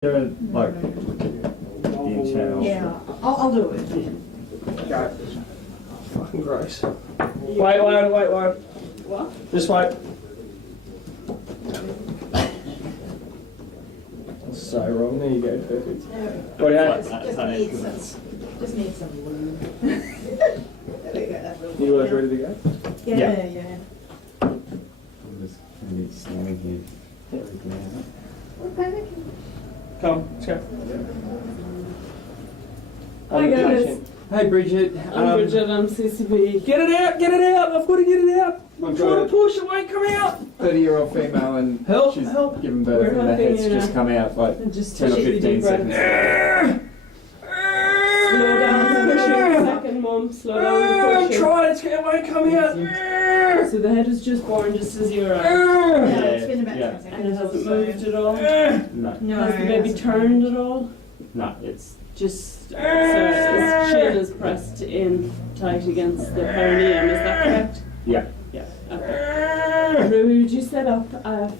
There are like the channel. Yeah, I'll do it. Go. Fucking gross. Wait. What? This way. That's so wrong. There you go. Perfect. What Just need some lube. There we go. That's really You guys ready to go? Yeah. I'm just going to be standing here. Okay. Come, let's go. Hi guys. Hey Bridget. I'm Bridget, I'm CCB. Get it out! Get it out! I've got to get it out! I'm trying to push, it won't come out! 30-year-old female and Help, she's help. given birth We're and the helping head's you just now. come out like And just 10 or take a 15 deep breath. seconds. Slow down, push it a second, Mum. Slow down and I'm push it. trying, it won't come out! So the head was just born just as you were out. Yeah, it's been about 10 yeah. seconds. And it hasn't moved at all. No, No, Has the baby turned at all? no, it's Just so his chin is pressed in tight against the perineum, is that correct? yeah. Yeah. Okay. Rui, would you set up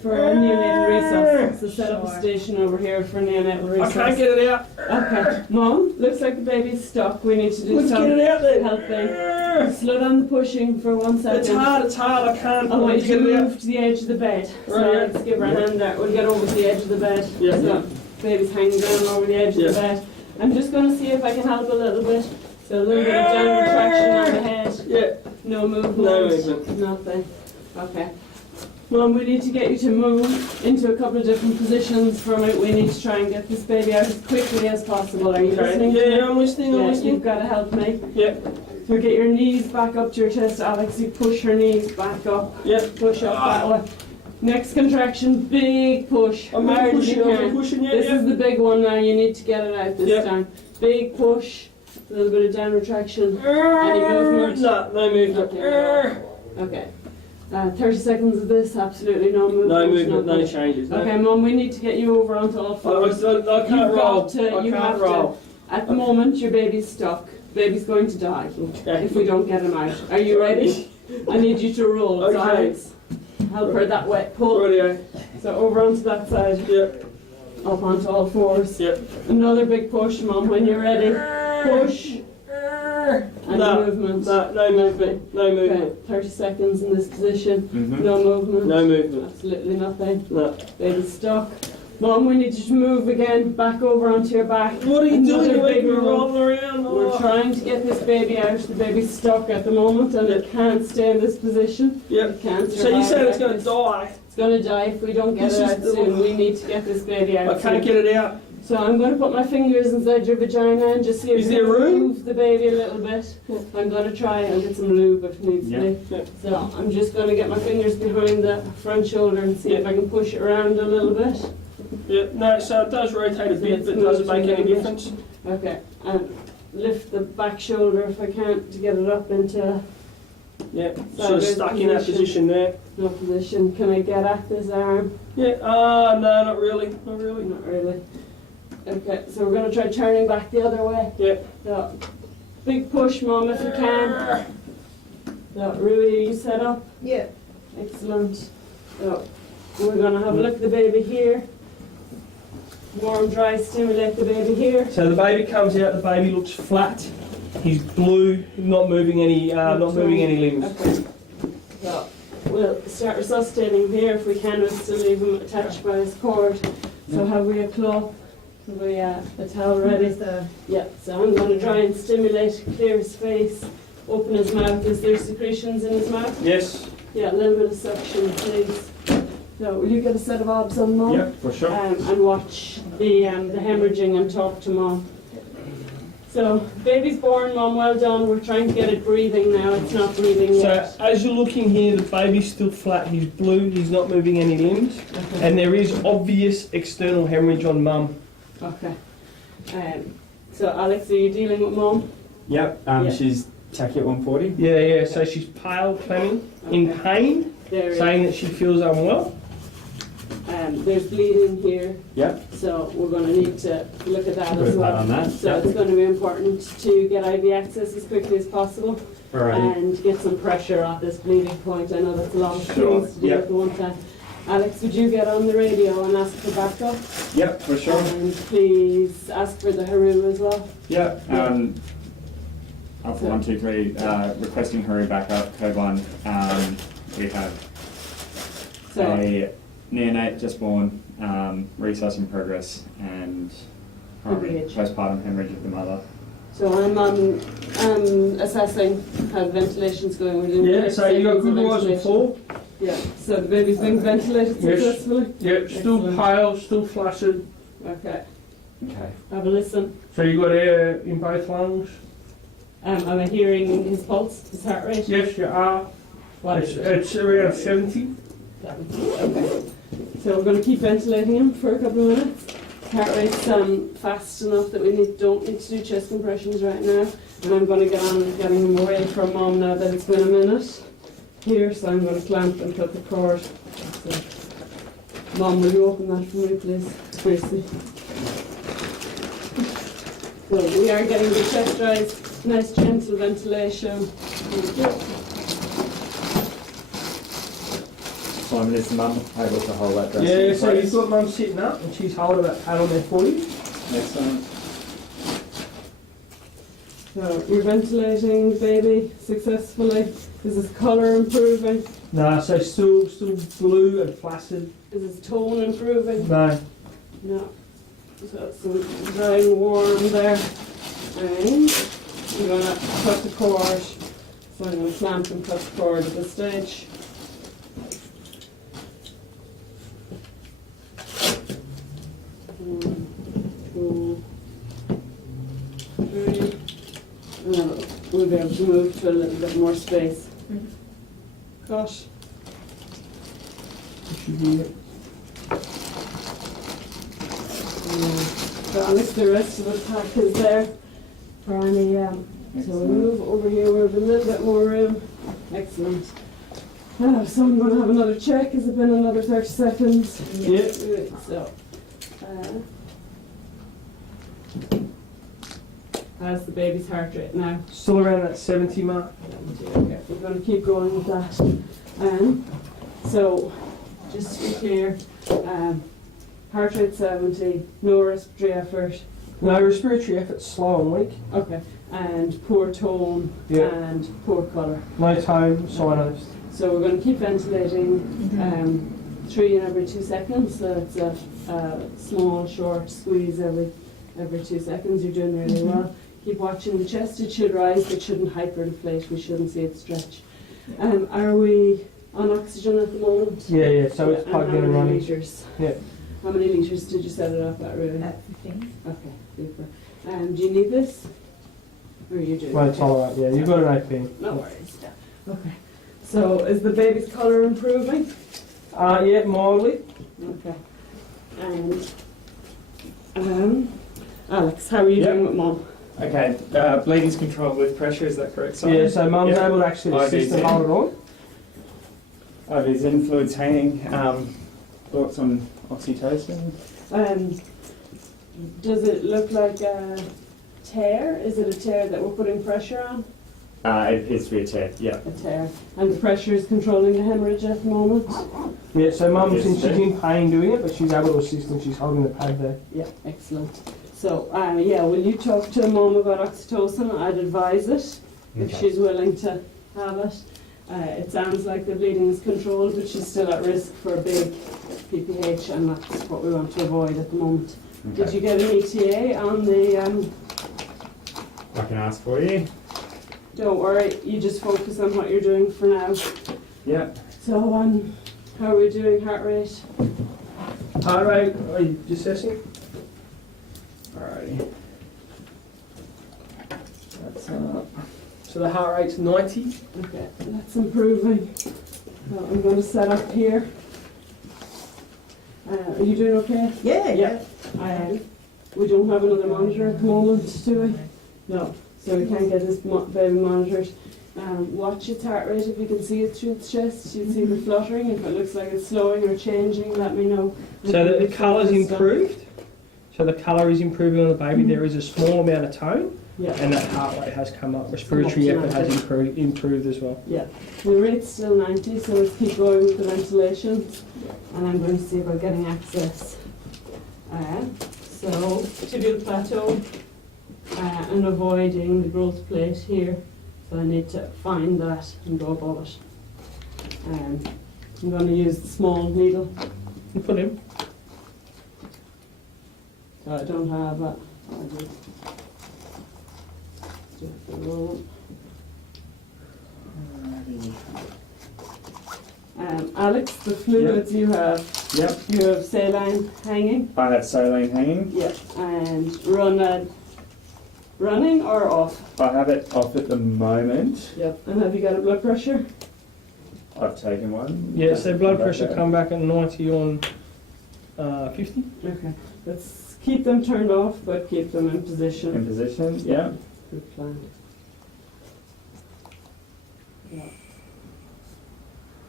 for a neonatal resus? So set up a Sure. station over here for neonatal I resus. can't get it out! Okay. Mom, looks like the baby's stuck. We need to do Let's some get it out then! helping. Slow down the pushing for 1 second. It's hard, I can't. I want you get to it out. move to the edge of the bed. So Right, yeah. let's give her a hand there. We'll get over to the edge of the bed. Yeah. So baby's hanging down over the edge of Yeah. the bed. I'm just going to see if I can help a little bit. So a little bit of downward traction on the head. Yeah. No movement. No movement. Nothing. Okay. Mom, we need to get you to move into a couple of different positions from it. We need to try and get this baby out as quickly as possible. Are you listening? to me? Yeah, I'm listening, I'm Yeah, listening. you've got to help me. Yep, So get your knees back up to your chest, Alex. You push her knees back up. yep. Push up that way. Next contraction, big push. I'm Hard as pushing, you I'm can. pushing, yeah, This yeah. is the big one now. You need to get it out this Yep. time. Big push. A little bit of downward traction. Any movement? No movement. Okay. 30 seconds of this. Absolutely no movement. No movement, no nothing. changes. No. Okay, Mum. We need to get you over onto all I fours. can't You've roll. got to. I You can't have roll. to. At the moment, your baby's stuck. Baby's going to die Okay. if we don't get him out. Are you ready? I need you to roll. So Okay. Alex, help her that way. Pull. Radio. So over onto that side, Yep, up onto all fours. yep. Another big push, Mum, when you're ready. Push. Any No, movement? no movement. No Okay, movement. 30 seconds in this position. Mhm. No movement. No movement. Absolutely nothing. No. Baby's stuck. Mum, we need you to move again, back over onto your back. What are you Another doing? You're big making me roll. roll around. We're Oh. trying to get this baby out. The baby's stuck at the moment and it can't stay in this position. Yep. It can't So you survive said it's like going to this. die. It's going to die if we don't get This it is out the- soon. We need to get this baby out I can't soon. get it out. So I'm going to put my fingers inside your vagina and just see if Is we there can room? move the baby a little bit. I'm going to try and get some lube if needs Yeah. be. Yeah. So I'm just going to get my fingers behind the front shoulder and see if I can push it around a little bit. Yeah. No, so it does rotate a bit, but it doesn't make any difference. Okay, and lift the back shoulder if I can to get it up into Yeah. So Sort of there's stuck in that position there. no position. Can I get at this arm? Yeah. No, not really. Not really. Not really. Okay, so we're going to try turning back the other way. Yeah. So, big push, Mum, if you can. So, Rui, are you set up? Yeah. Excellent. So, we're going to have a look at the baby here. Warm, dry, stimulate the baby here. So the baby comes out. The baby looks flat. He's blue. Not moving any. Not moving any limbs. Okay. So, we'll start resuscitating here if we can. We'll still leave him attached by his cord. So, have we a cloth? Have we a towel ready? Yeah, so I'm going to try and stimulate, clear his face, open his mouth. Is there secretions in his mouth? Yes. Yeah, a little bit of suction, please. So, will you get a set of obs on Mum? Yep, for sure. And watch the hemorrhaging and talk to Mum. So, baby's born, Mum, well done. We're trying to get it breathing now. It's not breathing So yet. as you're looking here, the baby's still flat. He's blue. He's not moving any limbs, Okay. and there is obvious external hemorrhage on mum. Okay. So, Alex, are you dealing with Mum? Yep, Yeah. she's tachy at 140. Yeah. So she's pale, clemming, in pain, There is. saying that she feels unwell. There's bleeding here. Yep, So we're going to need to look at that put as that well. on that. So it's going to be important to get IV access as quickly as possible Alrighty. and get some pressure on this bleeding point. I know that's a lot of Sure, things to do yep. at the one time. Alex, would you get on the radio and ask for backup? Yep, for sure. And please ask for the Haru as well. Yeah. Alpha 1, 2, 3. Requesting hurry backup. Code 1. We have So, a neonate just born, resus in progress, and Hemorrhage. postpartum hemorrhage of the mother. so I'm assessing how the ventilation's going. We're doing Yeah, first so you got seconds of good rise and ventilation. fall. Yeah, so the baby's being ventilated Yes. successfully? Yep, still Excellent. pale, still flaccid. Okay, Okay. have a listen. So you got air in both lungs? Am I hearing his pulse, his heart rate? Yes, you are. What It's, is it? it's around 70. Okay. So we're going to keep ventilating him for a couple of minutes. Heart rate's fast enough that we don't need to do chest compressions right now. And I'm going to get on getting him away from mom now that it's been a minute here. So I'm going to clamp and cut the cord. So, mom, will you open that for me, please? Briefly. So we are getting the chest rise, nice gentle ventilation. Thank you. Simon, is the mum able to hold that dressing Yeah, in so place? you've got mum sitting up and she's holding that pad on there for you. Excellent. So you're ventilating the baby successfully. Is his colour improving? No, so still blue and flaccid. Is his tone improving? No. No. So some dry and warm there. And I'm going to cut the cord. So I'm going to clamp and cut the cord at this stage. One, two, three. We'll be able to move to a little bit more space. Cut. Should be it. So Alex, the rest of the pack is there for any, so we'll move over here, we have a little bit more room. Excellent. So I'm going to have another check. Has it been another 30 seconds? Yeah. Right, so, how's the baby's heart rate now? Still around that 70 mark. Okay, we're going to keep going with that. So, just to be clear, heart rate 70, no respiratory effort. No, respiratory effort slow and weak. Okay, and poor tone Yeah. and poor colour. No tone, sinos. So we're going to keep ventilating 3 in every 2 seconds. So it's a small, short squeeze every 2 seconds. You're doing really well. Keep watching the chest. It should rise. It shouldn't hyperinflate. We shouldn't see it stretch. Are we on oxygen at the moment? Yeah, so it's And plugged in how and many running. litres? Yeah. How many litres did you set it up at, really? 15. Okay, super. Do you need this? Or are you doing Won't okay? tolerate, yeah, you've got an AP. No worries. Okay. So is the baby's colour improving? Yeah, mildly. Okay. And Alex, how are you Yep. doing with mom? Okay, bleeding's controlled with pressure, is that correct, Simon? Yeah, so mum's Yeah. able to actually assist and IVs hold it on. IVs in, fluids hanging. Thoughts on oxytocin? Does it look like a tear? Is it a tear that we're putting pressure on? It appears to be a tear, yeah. A tear. And the pressure is controlling the hemorrhage at the moment? Yeah, so mum, Yes, since sir. she's in pain doing it, but she's able to assist and she's holding the pad there. Yeah, excellent. So, yeah, will you talk to mom about oxytocin? I'd advise it if she's willing to have it. It sounds like the bleeding is controlled, but she's still at risk for a big PPH, and that's what we want to avoid at the moment. Did you get an ETA on the... I can ask for you. Don't worry, you just focus on what you're doing for now. Yeah. So, how are we doing heart rate? Heart rate, are you assessing? Alrighty. That's So the heart rate's 90. Okay, that's improving. So I'm going to set up here. Are you doing okay? Yeah. We don't have another monitor at the moment, do we? No. So we can't get this baby monitored. Watch its heart rate. If you can see it through its chest, you'll see the fluttering. If it looks like it's slowing or changing, let me know. So the colour's improved. So the colour is improving on the baby. There is a small amount of tone, Yeah. and that heart rate has come up. Respiratory effort has improved as well. Yeah. The rate's still 90, so let's keep going with the ventilation. And I'm going to see about getting access. So, tibial plateau and avoiding the growth plate here. So I need to find that and go above it. I'm going to use the small needle. You put in. So I don't have a. Alex, the fluids you have. Yep. You have saline hanging. I have saline hanging. Yep. And running or off? I have it off at the moment. Yep. And have you got a blood pressure? I've taken one. Yeah, so blood pressure come back at 90 on 50. Okay. Let's keep them turned off, but keep them in position. In position, yeah. Good plan.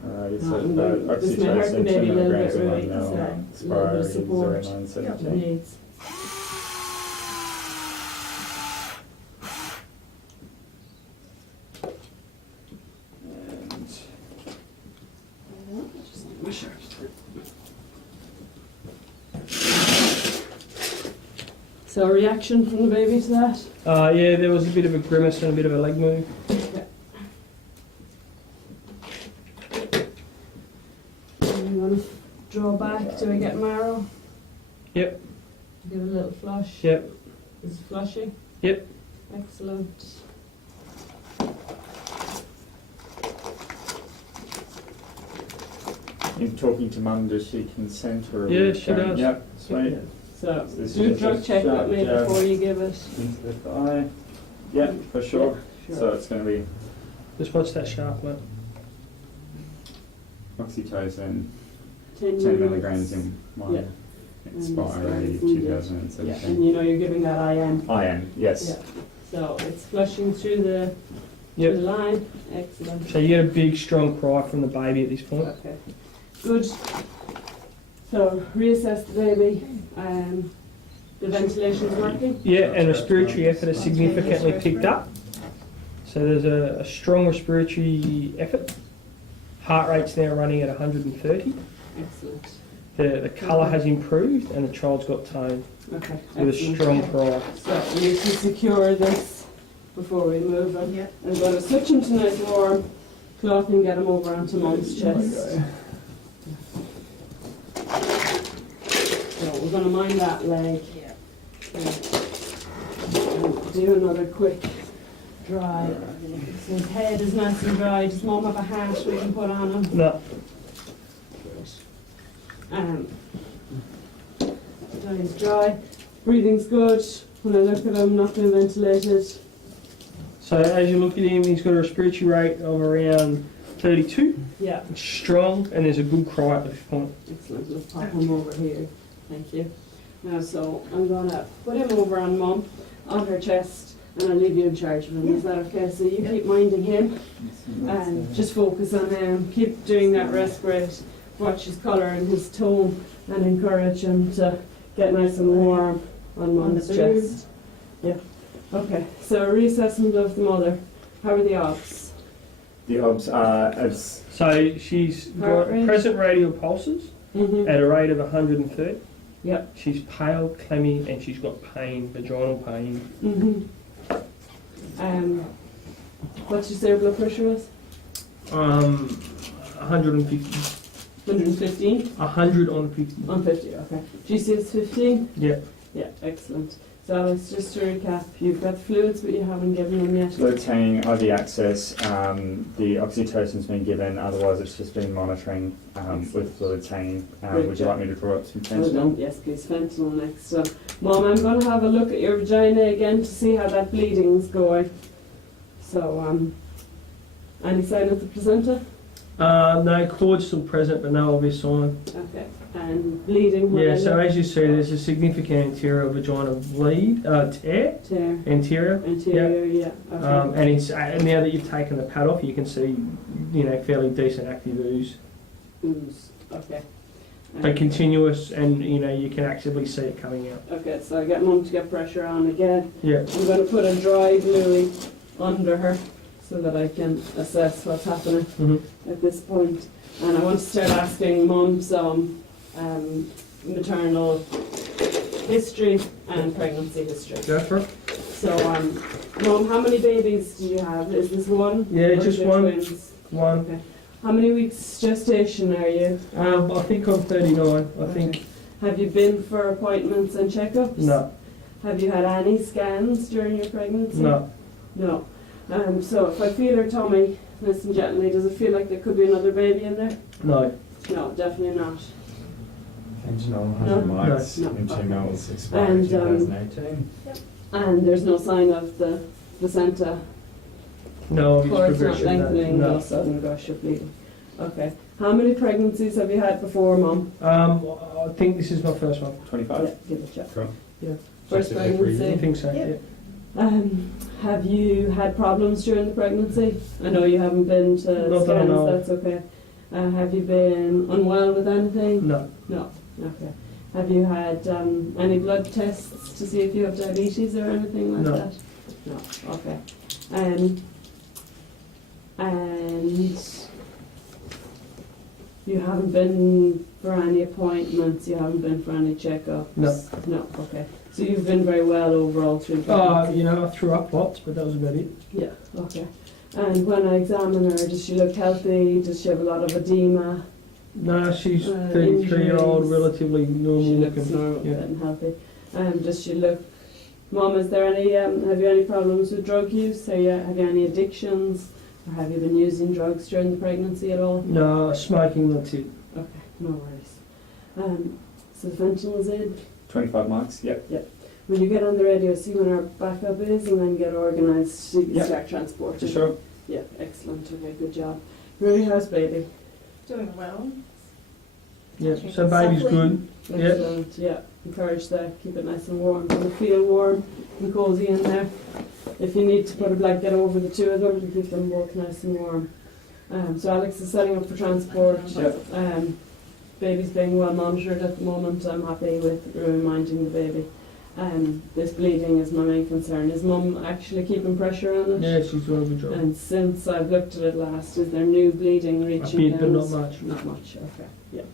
So this may hurt the oxytocin, baby a 2 little milligrams bit, of right? 1 mil, So, a little expiry bit of support 0917. needs. Just need my shirt. So reaction from the baby to that? Yeah, there was a bit of a grimace and a bit of a leg move. Okay. I'm going to draw back. Do I get marrow? Yep. Give it a little flush. Yep. Is it flushing? Yep. Excellent. In talking to Mum, does she consent or? Yeah, she does. Yep, sweet. So This do a is drug just check with sharp me jab. before you give it. Into the thigh. Yep, for sure. Sure. So it's going to be Just watch that sharp, mate. oxytocin, 10 10 milligrams in one. Yeah. Expiry And 2017. Yeah, and you know you're giving that IM. Iron, yes. Yeah. So it's flushing through the Yep. line. Excellent. So you get a big, strong cry from the baby at this point. Okay. Good. So reassess the baby. The ventilation's working. Yeah, and respiratory effort has significantly picked up. So there's a strong respiratory effort. Heart rate's now running at 130. Excellent. The colour has improved and the child's got tone Okay. with a excellent. strong cry. So we need to secure this before we move him. Yeah. I'm going to switch him to nice warm cloth and get him over onto Mum's chest. So we're going to mind that leg. Yeah. And do another quick dry. So his head is nice and dry. Does Mum have a hat we can put on him? No, So he's dry. Breathing's good. When I look at him, not being ventilated. so as you look at him, he's got a respiratory rate of around 32. Yeah. It's strong and there's a good cry at this point. Excellent. Let's pop him over here. Thank you. Now, so I'm going to put him over on Mum, on her chest, and I'll leave you in charge of him. Is that okay? So you keep minding him and just focus on him. Keep doing that respirate. Watch his colour and his tone and encourage him to get nice and warm on Mum's chest. Yeah. Okay. So reassessment of the mother. How are the odds? The obs are as So she's Heart got rate? present radial pulses Mm-hmm. at a rate of 130. Yep. She's pale, clammy, and she's got pain, vaginal pain. Mm-hmm. What's your cerebral blood pressure was? 150. 115? 100 on 50. On 50, okay. GCS 15? Yeah. Yeah, excellent. So Alex, just to recap, you've got fluids but you haven't given them yet. Fluotaine, IV access, the oxytocin's been given, otherwise it's just been monitoring with fluotaine. Great Would you job. like me to draw up some Well fentanyl? done. Yes, please, fentanyl next. So, Mom, I'm going to have a look at your vagina again to see how that bleeding's going. So, any sign of the placenta? No, cord's still present, but no obvious sign. Okay. And bleeding? when Yeah, I so look? as you see, there's a significant anterior vaginal bleed, tear, Tear. anterior. Anterior, yeah. Okay. And it's now that you've taken the pad off, you can see, fairly decent active ooze. Ooze. Okay. They're continuous, and you can actively see it coming out. Okay, so I get mum to get pressure on again. Yeah. I'm going to put a dry gluey under her so that I can assess what's happening at this point. And I want to start asking mum some maternal history and pregnancy history. Go for it. So, mum, how many babies do you have? Is this one? Yeah, Or just is it one. twins? One. Okay. How many weeks gestation are you? I think I'm 39. I think. Have you been for appointments and checkups? No. Have you had any scans during your pregnancy? No. No. So if I feel her tummy, nice and gently, does it feel like there could be another baby in there? No. No, definitely not. Fentanyl, No. 100 mics, No. new 2 Okay. mils, expired And, 2018. And there's no sign of the placenta No, it's cord not progression. lengthening, no No. sudden gush of bleeding. Okay. How many pregnancies have you had before, Mum? I think this is my first one. 25. Yeah, give it a check. Cool. Yeah. First Check it for you. I pregnancy. think so. Yep. Yeah. Have you had problems during the pregnancy? I know you haven't been to Not that I scans, know of. that's okay. Have you been unwell with anything? No. No. Okay. Have you had any blood tests to see if you have diabetes or anything like No. that? No. Okay. And you haven't been for any appointments, you haven't been for any checkups? No. No, okay. So you've been very well overall through pregnancy? I threw up lots, but that was about it. Yeah, okay. And when I examine her, does she look healthy? Does she have a lot of edema? No, she's Uh, 33-year-old, injuries. relatively normal She looks looking. normal Yeah. and healthy. Does she look... Mom, is there any, have you any problems with drug use? Have you any addictions? Or have you been using drugs during the pregnancy at all? No, smoking, that's it. Okay, no worries. So the fentanyl is in. 25 mics, yep. Will you get on the radio, see when our backup is, and then get organised so you can Yep. start transporting? For sure. Yeah, excellent. Okay, good job. Ruby, how's baby? Doing well. Yeah, Okay, so baby's suckling. good. Yeah. Excellent. Yeah, encourage that. Keep it nice and warm. It'll feel warm and cosy in there. If you need to put a blanket over the two of them to keep them both nice and warm. So Alex is setting up for transport. Yep. Baby's being well monitored at the moment. I'm happy with reminding the baby. This bleeding is my main concern. Is Mum actually keeping pressure on it? Yeah, she's doing a good job. And since I've looked at it last, is there new bleeding A reaching bit, but down? not much. Not much, okay. Yep.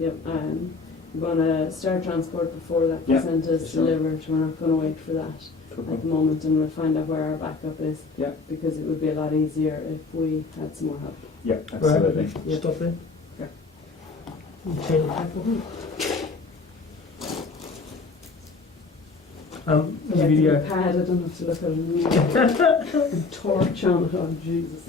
Yep. I'm going to start transport before that Yeah, placenta is for sure. delivered. We're not going to wait for that Cool. at the moment, and we'll find out where our backup is. Yeah. Because it would be a lot easier if we had some more help. Yeah, absolutely. Right. Stop there. Okay. You turn the tackle. I The video. Pad, I don't have to look at it. Torch on it. Oh, Jesus.